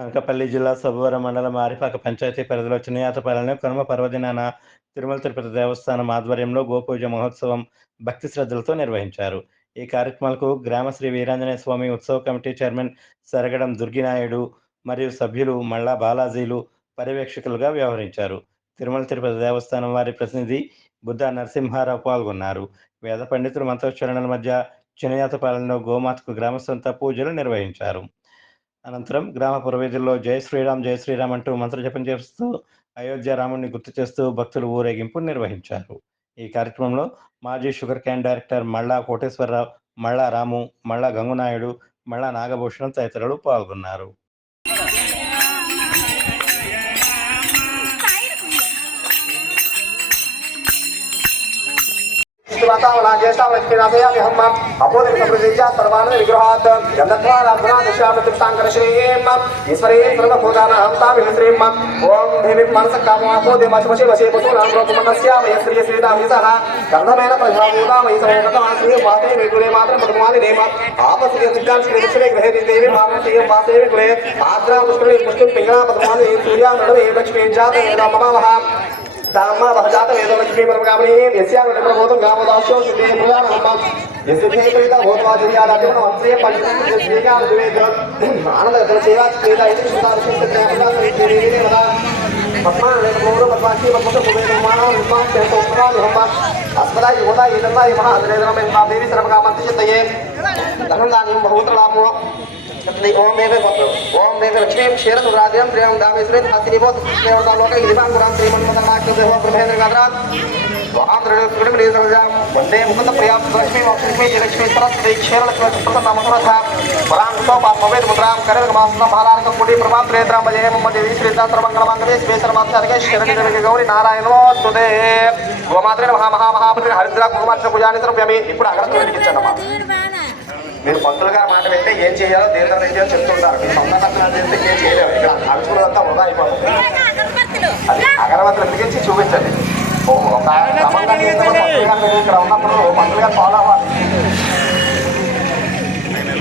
అనకాపల్లి జిల్లా సబ్బవరం మండలం ఆరిపాక పంచాయతీ పరిధిలో చిన్నయాతపాలెంలో కనుమ పర్వదినాన తిరుమల తిరుపతి దేవస్థానం ఆధ్వర్యంలో గోపూజ మహోత్సవం భక్తి శ్రద్ధలతో నిర్వహించారు. ఈ కార్యక్రమాలకు గ్రామ శ్రీ వీరాంజనేయ స్వామి ఉత్సవ కమిటీ చైర్మన్ సరగడం దుర్గినాయుడు మరియు సభ్యులు మల్లా బాలాజీలు పర్యవేక్షకులుగా వ్యవహరించారు. తిరుమల తిరుపతి దేవస్థానం వారి ప్రతినిధి బుద్ధ నరసింహారావు పాల్గొన్నారు. వేద పండితులు మంత్రోచ్చారణల మధ్య చిన్నయాతపాలెంలో గోమాతకు గ్రామస్థంతా పూజలు నిర్వహించారు. అనంతరం గ్రామ పురవీధుల్లో జై శ్రీరామ్ అంటూ మంత్రజపం చేస్తూ అయోధ్య రాముడిని గుర్తు చేస్తూ భక్తులు ఊరేగింపు నిర్వహించారు. ఈ కార్యక్రమంలో మాజీ షుగర్ క్యాన్ డైరెక్టర్ మళ్ళా కోటేశ్వరరావు, మళ్ళా రాము, మళ్ళా గంగునాయుడు, మళ్ళా నాగభూషణం తదితరులు పాల్గొన్నారు. विग्रहात् ईश्वरे सर्वभूतानां तामिश्रीम् ओं देवी मनसकामो देवाचमशे वशे वसूनां रोममनस्यामय श्री श्रीरामयसः कर्णमेन प्रजाभूतामय समयगतमाश्री वाते विकुले मात्रं पद्मालिने आपश्री सिद्धां श्री दक्षिणे ग्रहे देवी मातृश्री वाते विकुले आद्रा पुष्करे पुष्टिं पिंगला पद्मालिने सूर्या नडवे लक्ष्मी जाते ममावः दामा बहजात वेद लक्ष्मी परमगामिनी यस्या प्रबोधं गामदास्यो सिद्धे पुराणम् यस्य भेकरिता भूतवादिया राजन वंशे पंडित श्रीका विवेक आनंद सेवा क्रीडा इति सुधारस्य वदा पद्मा लेखमोर पद्माची पद्मस कुबेरमाना विद्वान चेतोपरा होमा अस्पदा योदा इदमा महा अद्रेन्द्र में देवी सर्वकामंति चित्तये धनदानिं बहुत्र लाभो ओम देव लक्ष्मी क्षेर सुराज्यम प्रियं दामेश्वरी हस्तिनी बोध देवता लोक दिवान पुराण श्रीमन मदनाख्य देव ब्रह्मेंद्र गाद्रात महाद्र कृडमले सर्वजाम वंदे मुकुंद प्रियं लक्ष्मी लक्ष्मी लक्ष्मी सरस्वती क्षेर लक्ष्मी प्रसन्न नामसुरथा वरां सो पापवेद मुद्रां करल मासना भालारक कोटि प्रभात प्रेत्रा मजे मम देवी श्री सर्वमंगल मंगले स्पेशल मात्यार्गे शरण देवी गौरी नारायणो स्तुते गोमात्रे महापति हरिद्रा कुमार पूजानि सर्वयामि ఇప్పుడు అగరత్తులు ఇచ్చానమ్మా మీరు పంతులు గారు మాట పెడితే ఏం చేయాలో దేని ఏం చేయాలో చెప్తుంటారు. మీరు సంతానం చేస్తే ఏం చేయలేవు. ఇక్కడ అరుచుకున్నదంతా వృధా అయిపోతుంది. అది అగరవత్తులు బిగించి చూపించండి. ఒక క్రమంగా ఇక్కడ ఉన్నప్పుడు పంతులు గారు ఫాలో అవ్వాలి. మీరు